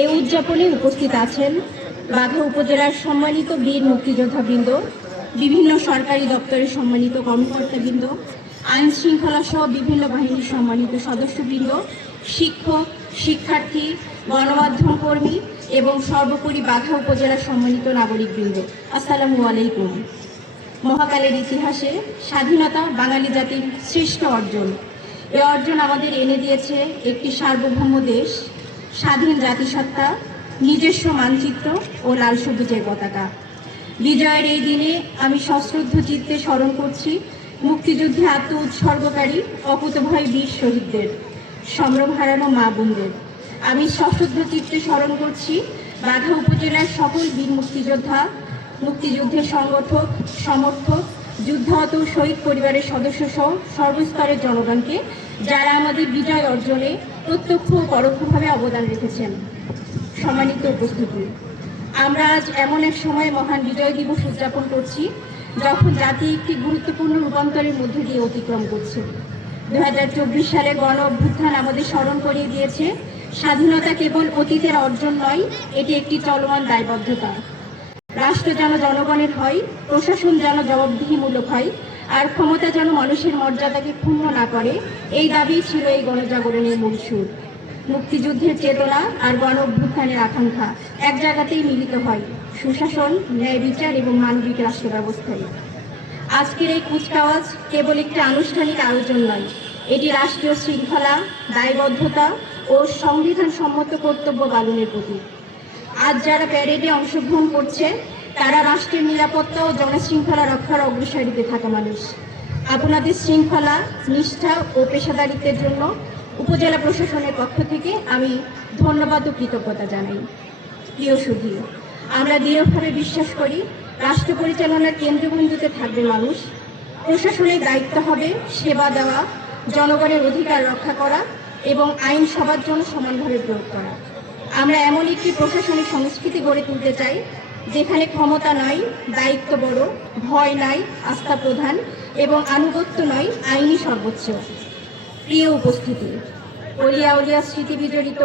এই উদযাপনে উপস্থিত আছেন বাঘা উপজেলার সম্মানিত বীর মুক্তিযোদ্ধাবৃন্দ, বিভিন্ন সরকারি দপ্তরের সম্মানিত কর্মকর্তাবৃন্দ, আইন শৃঙ্খলা সহ বিভিন্ন বাহিনীর সম্মানিত সদস্যবৃন্দ, শিক্ষক, শিক্ষার্থী, গণমাধ্যম কর্মী এবং সর্বোপরি বাঘা উপজেলার সম্মানিত নাগরিকবৃন্দ, আসসালামু আলাইকুম। মহাকালের ইতিহাসে স্বাধীনতা বাঙালি জাতির শ্রেষ্ঠ অর্জন। এ অর্জন আমাদের এনে দিয়েছে একটি সার্বভৌম দেশ, স্বাধীন জাতিসত্তা, নিজস্ব মানচিত্র ও লাল সবুজের পতাকা। বিজয়ের এই দিনে আমি সশ্রদ্ধ চিত্তে স্মরণ করছি মুক্তিযুদ্ধে আত্ম উৎসর্গকারী অকুতভয় বীর শহীদদের, সম্ভ্রম হারানো মা বোনদের। আমি সশ্রদ্ধ চিত্তে স্মরণ করছি বাঘা উপজেলার সকল বীর মুক্তিযোদ্ধা, মুক্তিযুদ্ধের সংগঠক, সমর্থক, যুদ্ধাহত শহীদ পরিবারের সদস্য সহ সর্বস্তরের জনগণকে, যারা আমাদের বিজয় অর্জনে প্রত্যক্ষ ও পরোক্ষভাবে অবদান রেখেছেন। সম্মানিত উপস্থিতি, আমরা আজ এমন এক সময়ে মহান বিজয় দিবস উদযাপন করছি যখন জাতি একটি গুরুত্বপূর্ণ রূপান্তরের মধ্যে দিয়ে অতিক্রম করছে। 2024 সালে গণ অভ্যুত্থান আমাদের স্মরণ করিয়ে দিয়েছে স্বাধীনতা কেবল অতীতের অর্জন নয়, এটি একটি চলমান দায়বদ্ধতা। রাষ্ট্র যেন জনগণের হয়, প্রশাসন যেন জবাবদিহিমূলক হয়, আর ক্ষমতা যেন মানুষের মর্যাদাকে ক্ষুণ্ণ না করে, এই দাবি ছিল এই গণজাগরণের মূল সুর। মুক্তিযুদ্ধের চেতনা আর গণ অভ্যুত্থানের আকাঙ্ক্ষা এক জায়গাতেই মিলিত হয়, সুশাসন, ন্যায় বিচার এবং মানবিক রাষ্ট্র ব্যবস্থায়। আজকের এই কুচকাওয়াজ কেবল একটি আনুষ্ঠানিক আয়োজন নয়, এটি রাষ্ট্রীয় শৃঙ্খলা, দায়বদ্ধতা ও সংবিধান সম্মত কর্তব্য পালনের প্রতীক। আজ যারা প্যারেডে অংশগ্রহণ করছে তারা রাষ্ট্রের নিরাপত্তা ও জনশৃঙ্খলা রক্ষার অগ্রসারিতে থাকা মানুষ। আপনাদের শৃঙ্খলা, নিষ্ঠা ও পেশাদারিত্বের জন্য উপজেলা প্রশাসনের পক্ষ থেকে আমি ধন্যবাদ ও কৃতজ্ঞতা জানাই। প্রিয় সুধী, আমরা দৃঢ়ভাবে বিশ্বাস করি রাষ্ট্র পরিচালনার কেন্দ্রবিন্দুতে থাকবে মানুষ। প্রশাসনের দায়িত্ব হবে সেবা দেওয়া, জনগণের অধিকার রক্ষা করা এবং আইন সবার জন্য সমানভাবে প্রয়োগ করা। আমরা এমন একটি প্রশাসনিক সংস্কৃতি গড়ে তুলতে চাই যেখানে ক্ষমতা নয়, দায়িত্ব বড়, ভয় নাই, আস্থা প্রধান এবং আনুগত্য নয়, আইনই সর্বোচ্চ। প্রিয় উপস্থিতি, অলিয়া উলিয়া স্মৃতি বিজড়িত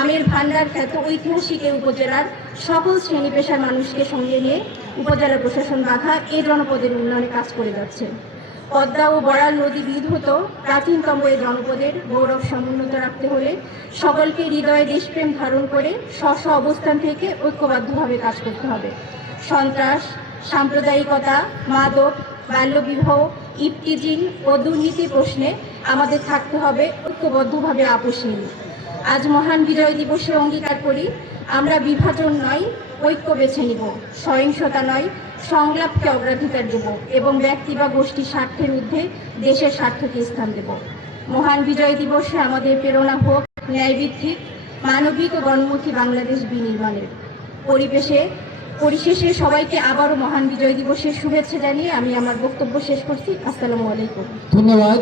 আমের ভান্ডার খ্যাত ঐতিহাসিক এই উপজেলার সকল শ্রেণী পেশার মানুষকে সঙ্গে নিয়ে উপজেলা প্রশাসন বাঘা এ জনপদের উন্নয়নে কাজ করে যাচ্ছে। পদ্মা ও বড়াল নদী বিধৌত প্রাচীনতম এই জনপদের গৌরব সমুন্নত রাখতে হলে সকলকে হৃদয়ে দেশপ্রেম ধারণ করে স্ব অবস্থান থেকে ঐক্যবদ্ধভাবে কাজ করতে হবে। সন্ত্রাস, সাম্প্রদায়িকতা, মাদক, বাল্যবিবাহ, ইফটিজিং ও দুর্নীতি প্রশ্নে আমাদের থাকতে হবে ঐক্যবদ্ধভাবে আপোষহীন। আজ মহান বিজয় দিবসে অঙ্গীকার করি আমরা বিভাজন নয়, ঐক্য বেছে নিব, সহিংসতা নয়, সংলাপকে অগ্রাধিকার দেব এবং ব্যক্তি বা গোষ্ঠীর স্বার্থের ঊর্ধ্বে দেশের স্বার্থকে স্থান দেব। মহান বিজয় দিবসে আমাদের প্রেরণা হোক ন্যায়ভিত্তিক, মানবিক ও গণমুখী বাংলাদেশ বিনির্মাণের। পরিশেষে সবাইকে আবারও মহান বিজয় দিবসের শুভেচ্ছা জানিয়ে আমি আমার বক্তব্য শেষ করছি। আসসালামু আলাইকুম। ধন্যবাদ।